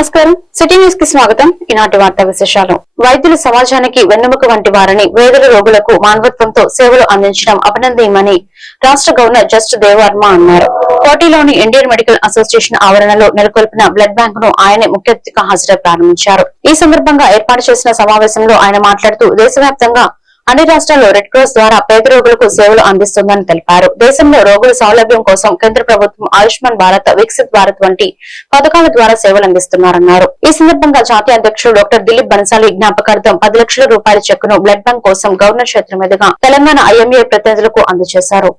నమస్కారం. సిటీ న్యూస్కి స్వాగతం. ఈనాటి వార్తా విశేషాలు. వైద్యులు సమాజానికి వెన్నెముక వంటి వారని వేదల రోగులకు మానవత్వంతో సేవలు అందించడం అభినందనీయమని రాష్ట్ర గవర్నర్ జస్ట్ దేవర్మ అన్నారు. కోటిలోని ఇండియన్ మెడికల్ అసోసియేషన్ ఆవరణలో నెలకొల్పిన బ్లడ్ బ్యాంక్ను ఆయన ముఖ్య అతిథిగా హాజరై ప్రారంభించారు. ఈ సందర్భంగా ఏర్పాటు చేసిన సమావేశంలో ఆయన మాట్లాడుతూ దేశవ్యాప్తంగా అన్ని రాష్ట్రాల్లో రెడ్ క్రాస్ ద్వారా పేద రోగులకు సేవలు అందిస్తుందని తెలిపారు. దేశంలో రోగుల సౌలభ్యం కోసం కేంద్ర ప్రభుత్వం ఆయుష్మాన్ భారత్ వికసిత్ భారత్ వంటి పథకాల ద్వారా సేవలు అందిస్తున్నారన్నారు. ఈ సందర్భంగా జాతీయ అధ్యక్షుడు డాక్టర్ దిలీప్ బన్సాలి జ్ఞాపకార్థం పది లక్షల రూపాయల చెక్కును బ్లడ్ బ్యాంక్ కోసం గవర్నర్ క్షేత్రం మీదుగా తెలంగాణ ఐఎంఏ ప్రతినిధులకు అందజేశారు.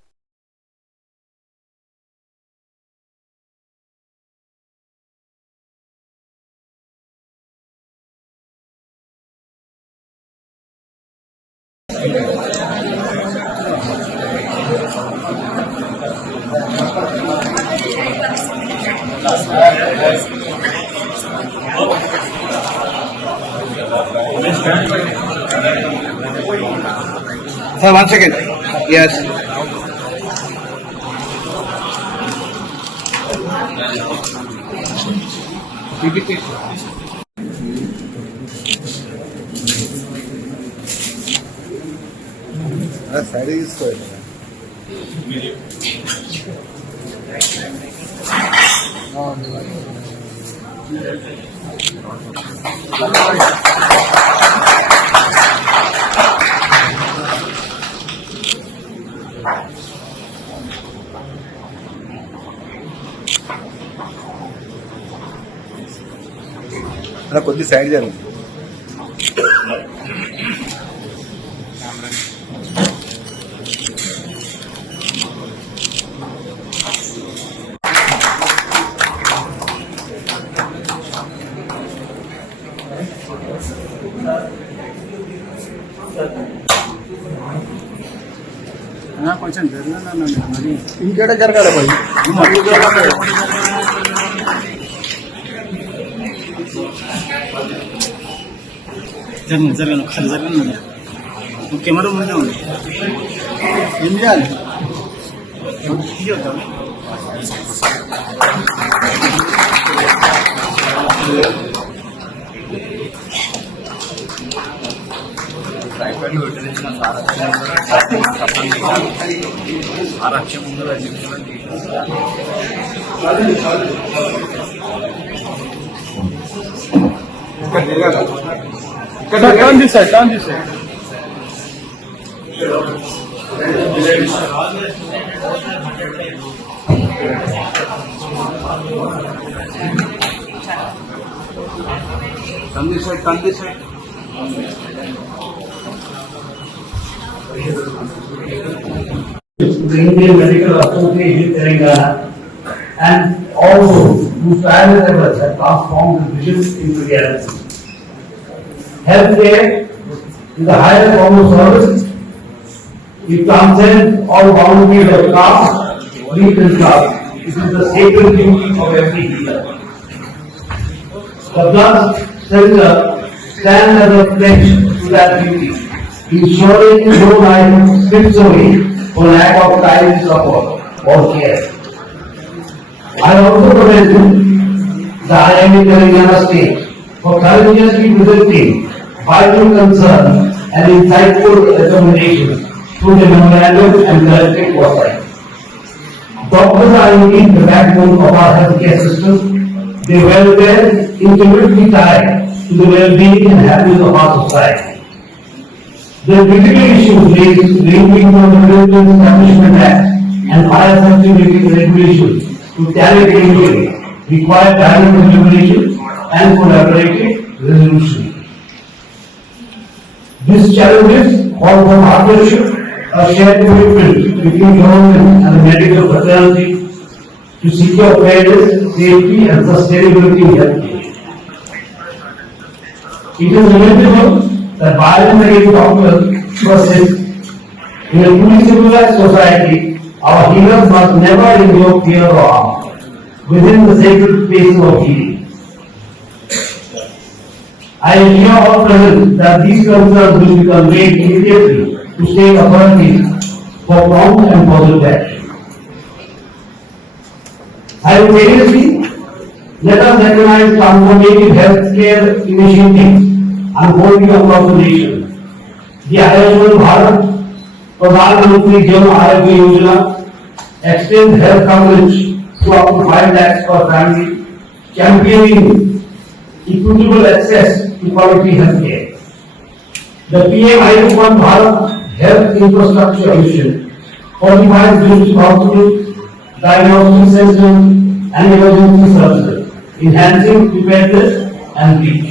One second. Yes. సైడ్ తీసుకోవాలి అలా కొద్ది సైడ్ కొంచెం జరగదు మరి. ఇంకేట జరగాలి మరి? జరగను జరగను ఒకసారి జరగను కెమెరా ముందే ఉంది ఏం చేయాలి? తీయొద్దా? టర్న్ తీసాయి టర్న్ తీసాయి కంది సైడ్ కంది side the Indian Medical Association Telangana and also whose tireless efforts have transformed the vision into reality. Healthcare is the highest form of service. It transcends all boundaries of caste, creed and class. It is the sacred duty of every healer. The blood center stands as a pledge to that duty, ensuring no life slips away for lack of time, support or care. I also commend the IIM Telangana state for courageously presenting vital concern and insightful recommendations through the memorandum and collective foresight. Doctors are indeed the backbone of our healthcare system. Their welfare is intimately tied to the well-being and happiness of our society. The critical issues raised ranging from the Military Establishment Act and fire safety regulations to tariff ranging require timely deliberation and collaborative resolution. These challenges call for partnership, a shared commitment between government and the medical fraternity to secure fairness, safety and sustainability in healthcare. It is lamentable that violence against doctors persists. In a truly civilized society, our healers must never endure fear or harm within the sacred space of healing. I assure all present that these concerns will be conveyed immediately to state authorities for prompt and positive action. Simultaneously, Let us recognize transformative healthcare initiatives unfolding across the nation. The Ayushman Bharat Pradhan Mantri Jan Arogya Yojana extends health coverage to up to five lakhs per family, championing equitable access to quality healthcare. The PM Ayushman Bharat Health Infrastructure Mission fortifies district hospitals, diagnostic centers and emergency services, enhancing preparedness and reach.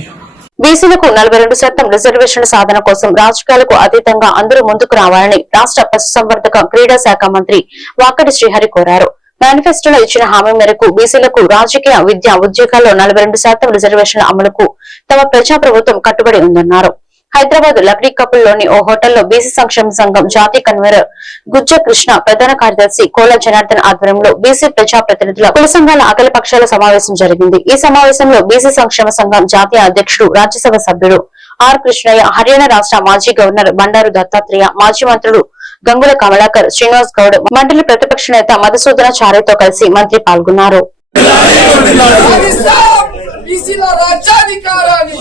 బీసీలకు నలభై రెండు శాతం reservation సాధన కోసం రాజకీయాలకు అతీతంగా అందరూ ముందుకు రావాలని రాష్ట్ర పశుసంవర్ధక క్రీడా శాఖ మంత్రి వాకటి శ్రీహరి కోరారు. మేనిఫెస్టోలో ఇచ్చిన హామీ మేరకు బీసీలకు రాజకీయ విద్య ఉద్యోగాల్లో నలభై రెండు శాతం రిజర్వేషన్ల అమలుకు తమ ప్రజాప్రభుత్వం కట్టుబడి ఉందన్నారు. హైదరాబాద్ లక్డీ కపుల్లోని ఓ హోటల్లో బీసీ సంక్షేమ సంఘం జాతీయ కన్వీనర్ గుజ్జ కృష్ణ ప్రధాన కార్యదర్శి కోల జనార్దన్ ఆధ్వర్యంలో బీసీ ప్రజాప్రతినిధుల కుల సంఘాల అఖిల పక్షాల సమావేశం జరిగింది. ఈ సమావేశంలో బీసీ సంక్షేమ సంఘం జాతీయ అధ్యక్షుడు రాజ్యసభ సభ్యుడు ఆర్ కృష్ణయ్య హర్యానా రాష్ట్ర మాజీ గవర్నర్ బండారు దత్తాత్రేయ మాజీ మంత్రులు గంగుల కమలాకర్ శ్రీనివాస్ గౌడ్ మండలి ప్రతిపక్ష నేత మధుసూదన చారేతో కలిసి మంత్రి పాల్గొన్నారు. రాజ్యాధికారాన్ని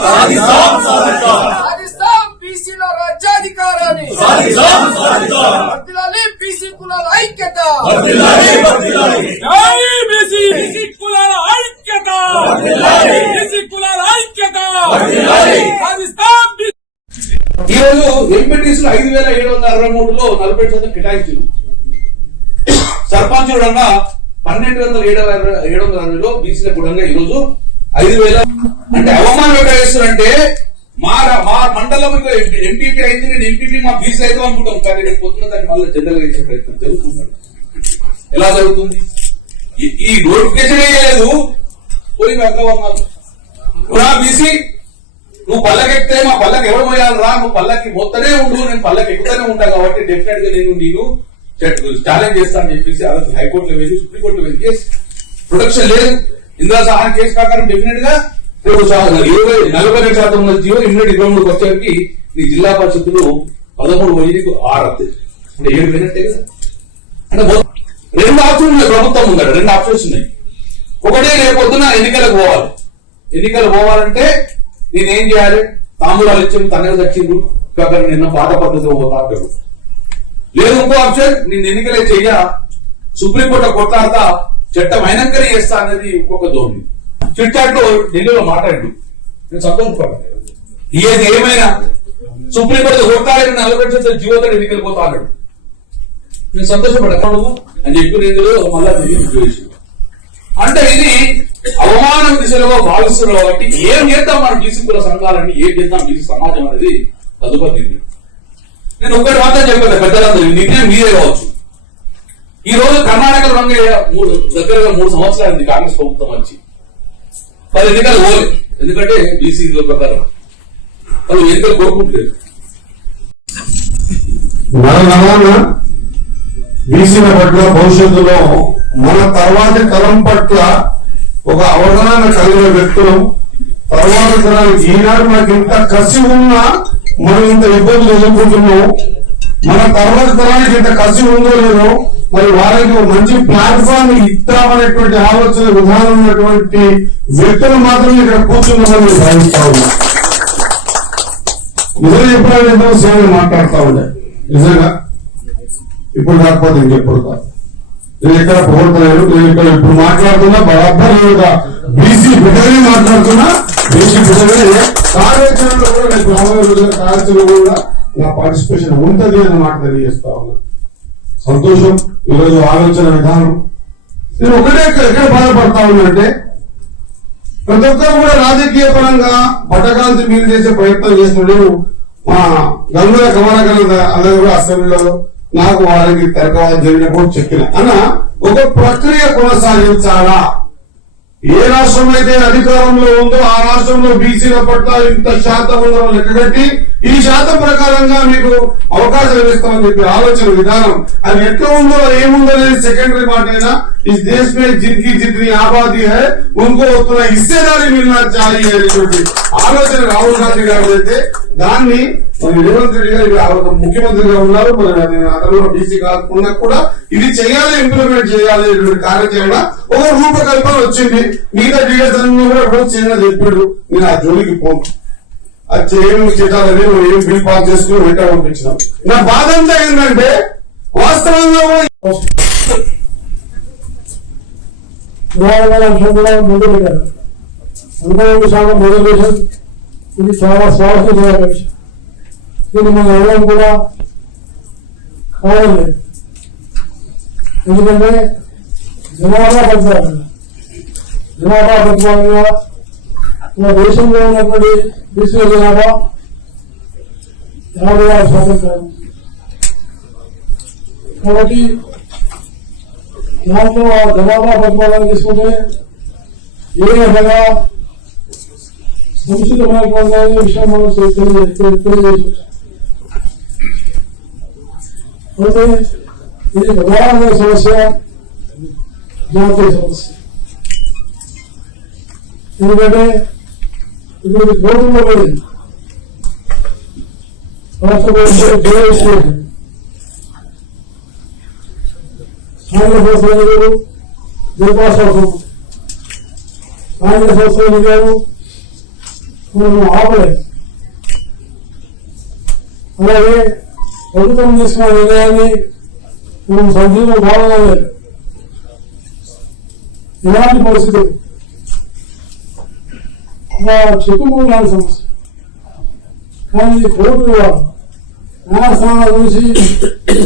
వర్ధిల్లాలి బీసీ కులాల ఐక్యత. జై బీసీ బీసీ కులాల ఐక్యత. బీసీ కులాల ఐక్యత. సాధిస్తాం బీ- ఈ రోజు ఎంపీటీసీలు ఐదు వేల ఏడు వందల అరవై మూడులో నలభై శాతం కేటాయించింది సర్పంచ్ కూడా పన్నెండు వందల ఏడు ఏడు వందల అరవైలో బీసీల కూడా ఈ రోజు ఐదు వేల అంటే అవమానం ఎక్కడ చేస్తున్నారంటే మా రా- మా మండలం ఎంపీపీ అయింది నేను ఎంపీపీ మా బీసీ అయితే అనుకుంటాం. కానీ రేపు పొద్దున దాన్ని మళ్ళీ జనరల్ చేసే ప్రయత్నం జరుగుతున్నాడు ఎలా జరుగుతుంది? ఈ- నోటిఫికేషన్ వేయలేదు పోయి అర్థవర్ణాలు నా బీసీ నువ్వు పల్లకెక్కితే మా పల్లకి ఎవరు మోయాలి రా? నువ్వు పల్లకి మొత్తనే ఉండు. నేను పల్లకి ఎక్కుతూనే ఉంటా కాబట్టి డెఫినెట్గా నేను నేను ఛాలెంజ్ చేస్తాను చెప్పేసి ఆ హైకోర్టులో వెళ్ళి సుప్రీంకోర్టులో వెళ్ళి కేసు. ప్రొటెక్షన్ లేదు. ఇందిరా సహాయం కేసు ప్రకారం డెఫినెట్గా ఇరవై నలభై రెండు శాతం ఉన్న జీవో ఇమ్మీడియట్ ఇరవై మూడుకి వచ్చేసరికి నీ జిల్లా పరిషత్తులు పదమూడు పోయి నీకు ఆరు అంటే ఏడు పోయినట్టే కదా? అంటే రెండు ఆప్షన్ ఉన్నాయి ప్రభుత్వం ఉందట రెండు ఆప్షన్స్ ఉన్నాయి. ఒకటి రేపొద్దున ఎన్నికలకు పోవాలి. ఎన్నికలు పోవాలంటే నేనేం చేయాలి? తాంబూలాలు ఇచ్చి తనకు తెచ్చిండ్రు కాక నిన్న పాత పద్ధతి పోతా లేదు ఇంకో ఆప్షన్ నేను ఎన్నికలే చెయ్య. సుప్రీంకోర్టు కొట్లాడతా చట్టం అయినాకనే చేస్తా అనేది ఇంకొక ధోరణి. చిట్చాట్లో ఢిల్లీలో మాట్లాడు. నేను సంతోషపడ్డాను ఏది ఏమైనా సుప్రీంకోర్టు కొట్టాలని నలభై శాతం జీవోతో ఎన్నికలు పోతా అన్నాడు నేను సంతోషపడ్డాను అని చెప్పి నేను మళ్ళా అంటే ఇది అవమానం దిశలో భావిస్తున్నారు కాబట్టి ఏం చేద్దాం మనం బీసీ కుల సంఘాలని ఏం చేద్దాం బీసీ సమాజం అనేది తదుపరి నిర్ణయం. నేను ఒక్కటి మాత్రం చెప్పాను పెద్దలందరూ నిర్ణయం మీరే కావచ్చు. ఈ రోజు కర్ణాటకలో రంగయ్య మూడు దగ్గరగా మూడు సంవత్సరాలు కాంగ్రెస్ ప్రభుత్వం వచ్చి. పది ఎన్నికలు పోలే ఎందుకంటే బీసీ ప్రకారం. వాళ్ళు ఎన్నికలు కోరుకుంటలేదు నరనరాన బీసీల పట్ల భవిష్యత్తులో మన తర్వాత తరం పట్ల ఒక అవగాహన కలిగిన వ్యక్తులు తర్వాత తరానికి ఈనాడు మనకి ఇంత కసి ఉన్నా మనం ఇంత ఇబ్బందులు ఎదుర్కొంటున్నాం. మన తర్వాత తరానికి ఇంత కసి ఉందో లేదో మరి వారికి మంచి ప్లాట్ఫామ్ ఇస్తామనేటువంటి ఆలోచన విధానం ఉన్నటువంటి వ్యక్తులు మాత్రమే ఇక్కడ కూర్చున్నామని నేను భావిస్తా ఉన్నా. నిజంగా చెప్పాలంటే ఎంతో సేవలు మాట్లాడుతూ ఉండే నిజంగా? ఇప్పుడు కాకపోతే ఇంకెప్పుడు కాదు. నేను ఇక్కడ పోగొట్టలేను నేను ఇక్కడ ఇప్పుడు మాట్లాడుతున్నా బరాబర్ లేదా బీసీ బిడ్డగానే మాట్లాడుతున్నా. బీసీ బిడ్డగానే కార్యాచరణలో కూడా నేను రాబోయే రోజుల కార్యాచరణలో కూడా నా పార్టిసిపేషన్ ఉంటది అన్న మాట తెలియజేస్తా ఉన్నా. సంతోషం. ఈరోజు ఆలోచన విధానం. నేను ఒకటే ఎక్కడ బాధపడతా ఉన్నంటే ప్రతి ఒక్కరు కూడా రాజకీయ పరంగా పటకాంతి మీరు చేసే ప్రయత్నం చేస్తున్నాడు మా గంగుల కమలాకర్ అందరూ కూడా అసెంబ్లీలో నాకు వారికి తెరకవాదం జరిగినప్పుడు చెప్పిన. అన్న ఒక ప్రక్రియ కొనసాగించాలా? ఏ రాష్ట్రం అయితే అధికారంలో ఉందో ఆ రాష్ట్రంలో బీసీల పట్ల ఇంత శాతం ఉందో లెక్కగట్టి ఈ శాతం ప్రకారంగా మీకు అవకాశం ఇస్తామని చెప్పి ఆలోచన విధానం. అది ఎట్లా ఉందో ఏముందో అనేది సెకండరీ మాట అయినా ఈ దేశ మే జిన్కి జితని ఆబాది హై ఉంకో వస్తున్న హిస్సేదారి మిల్నా చాలి అనేటువంటి ఆలోచన రాహుల్ గాంధీ గారు అయితే దాన్ని మరి రేవంత్ రెడ్డి గారు ముఖ్యమంత్రిగా ఉన్నారు. మరి అతను బీసీ కాకుండా కూడా ఇది చేయాలి ఇంప్లిమెంట్ చేయాలి అనేటువంటి కార్యాచరణ ఒక రూపకల్పన వచ్చింది. మిగతా డీటెయిల్స్ కూడా ఎప్పుడో చేయడం చెప్పాడు. నేను ఆ జోలికి పోను. అది చేయడం చేయాలని ఏం బిల్ పాస్ చేసుకుని రిటర్న్ పంపించినాం నా బాధ అంతా ఏంటంటే వాస్తవంగా కూడా చాలా మోటివేషన్. ఇది చాలా స్వాగతం విషయం. దీన్ని మనం ఎవరం కూడా కావాలి ఎందుకంటే జనాభా పెంచాలి. జనాభా పెంచాలిగా మన దేశంలో ఉన్నటువంటి విశ్వ జనాభా యాభై ఆరు శాతం కాబట్టి దాంట్లో ఆ జనాభా పరిపాలన తీసుకుంటే ఏ విధంగా సంక్షిప్తమైనటువంటి విషయం మనం తెలియజే- తెలి- తెలియజేసి అయితే ఇది ప్రధానమైన సమస్య జాతీయ సమస్య ఎందుకంటే ఇప్పుడు గోధుమ కోర్టులో పడింది రాష్ట్ర ప్రభుత్వం మనం ఆపలేదు. అలాగే ప్రభుత్వం తీసుకున్న నిర్ణయాన్ని మనం సంజీవ భావన ఎలాంటి పరిస్థితులు? ఒక చెక్కుమూడు లాంటి సమస్య కానీ ఇది కోర్టు కూడా న్యాయస్థానాలు చూసి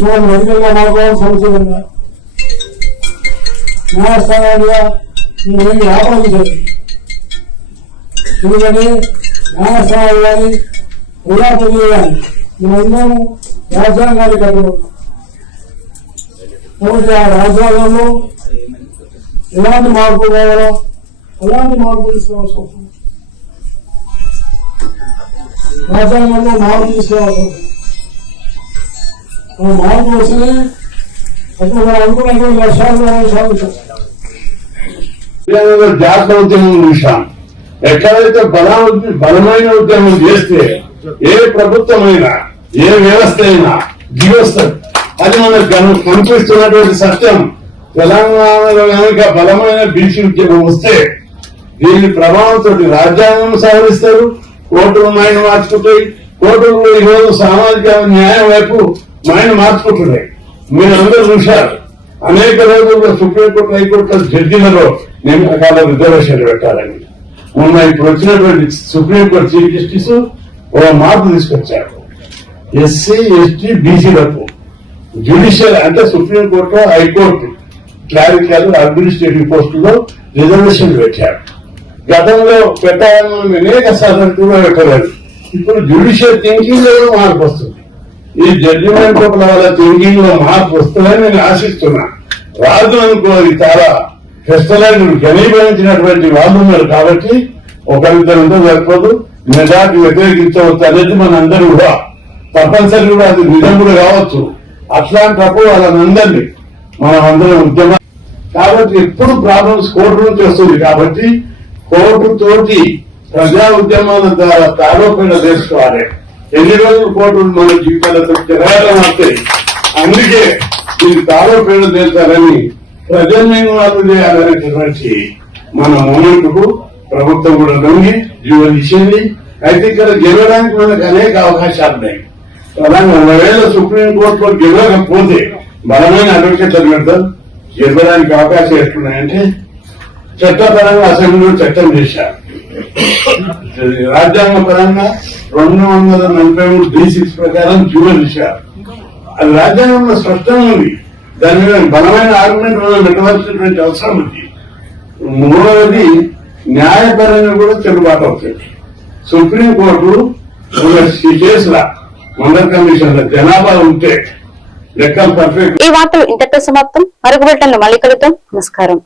మనం అధికంగా మాట్లాడాలని సమస్య ఉందా న్యాయస్థానాలుగా నువ్వేమి వ్యాపారం చేయదు ఎందుకంటే న్యాయస్థానాలు కానీ ప్రజాప్రతినిధులు కానీ మేమందరం రాజ్యాంగాన్ని కట్టుకుంటాం కాబట్టి ఆ రాజ్యాంగంలో ఎలాంటి మార్పు కావాలో అలాంటి మార్పు తీసుకోవాల్సి వస్తుంది రాజ్యాంగంలో మార్పు తీసుకోవాల్సి తీసుకోవాలి. ఆ మార్పు వస్తేనే అనుకున్నటువంటి లక్ష్యాలు సాధించాలి తెలంగాణలో ఉద్యమం చూశాం. ఎక్కడైతే బలా బలమైన ఉద్యమం చేస్తే ఏ ప్రభుత్వమైనా ఏ వ్యవస్థ అయినా దిగొస్తుంది. అది మనకు కనిపిస్తున్నటువంటి సత్యం. తెలంగాణలో కనుక బలమైన బీసీ ఉద్యమం వస్తే దీని ప్రభావంతో రాజ్యాంగం సవరిస్తారు కోర్టులు మైన మార్చుకుంటాయి. కోర్టులు ఈరోజు సామాజిక న్యాయం వైపు మైన మార్చుకుంటున్నాయి. మీరు అందరూ చూశారు. అనేక రోజులు సుప్రీంకోర్టు హైకోర్టు జడ్జీలలో నియామకాల రిజర్వేషన్లు పెట్టాలని. మొన్న ఇప్పుడు వచ్చినటువంటి సుప్రీంకోర్టు చీఫ్ జస్టిస్ ఓ మార్పు తీసుకొచ్చారు. ఎస్సీ ఎస్టీ బీసీలకు జ్యుడిషియల్ అంటే supreme court high court clerical administrative పోస్టుల్లో రిజర్వేషన్లు పెట్టారు. గతంలో పెట్టాలని మనం అనేక సార్లు కూడా పెట్టలేదు. ఇప్పుడు జ్యుడిషియల్ థింకింగ్లో మార్పు వస్తుంది. ఈ జడ్జిమెంట్ వాళ్ళ థింకింగ్లో మార్పు వస్తుందని నేను ఆశిస్తున్నా. రాజు అనుకో చాలా ఫెస్టలైన్ ఘనీభవించినటువంటి వాళ్ళు ఉన్నారు కాబట్టి ఒకరిద్దరితో సరిపోదు మెజార్టీ వ్యతిరేకించవచ్చు అనేది మనందరూ కూడా తప్పనిసరి కూడా అది నిజం కూడా కావచ్చు. అట్లాంటప్పుడు వాళ్ళందరినీ మనం అందరం ఉద్యమం కాబట్టి ఎప్పుడు ప్రాబ్లమ్స్ కోర్టు నుంచి వస్తుంది కాబట్టి కోర్టుతోటి ప్రజా ఉద్యమాల ద్వారా తారోపణ చేసుకోవాలి ఎన్ని రోజులు కోర్టులు మన జీవితాలతో తిరగడం వస్తాయి అందుకే దీన్ని తారోపేట చేస్తారని ప్రజాన్యాయం చేయాలనేటటువంటి మన మూమెంట్కు ప్రభుత్వం కూడా నమ్మి జీవన ఇచ్చింది అయితే ఇక్కడ గెలవడానికి మనకు అనేక అవకాశాలు ఉన్నాయి. అలాగే ఒకవేళ సుప్రీంకోర్టులో గెలవకపోతే బలమైన అడ్వకేట్లను పెడతారు గెలవడానికి అవకాశం ఎట్లున్నాయంటే చట్టపరంగా అసెంబ్లీలో చట్టం చేశారు. రాజ్యాంగ పరంగా రెండు వందల నలభై మూడు డి సిక్స్ ప్రకారం జీవో చేశారు అది రాజ్యాంగంలో స్పష్టంగా ఉంది. దాని మీద బలమైన ఆర్గ్యుమెంట్ మనం పెట్టవలసినటువంటి అవసరం ఉంది. మూడవది న్యాయపరంగా కూడా చెల్లుబాటు అవుతుంది. సుప్రీంకోర్టు కేసుల మండల కమిషన్ జనాభా ఉంటే లెక్కలు పర్ఫెక్ట్ ఈ వార్తలు ఇంతటితో సమాప్తం. మరొక బులెటిన్లో మళ్ళీ కలుద్దాం. నమస్కారం.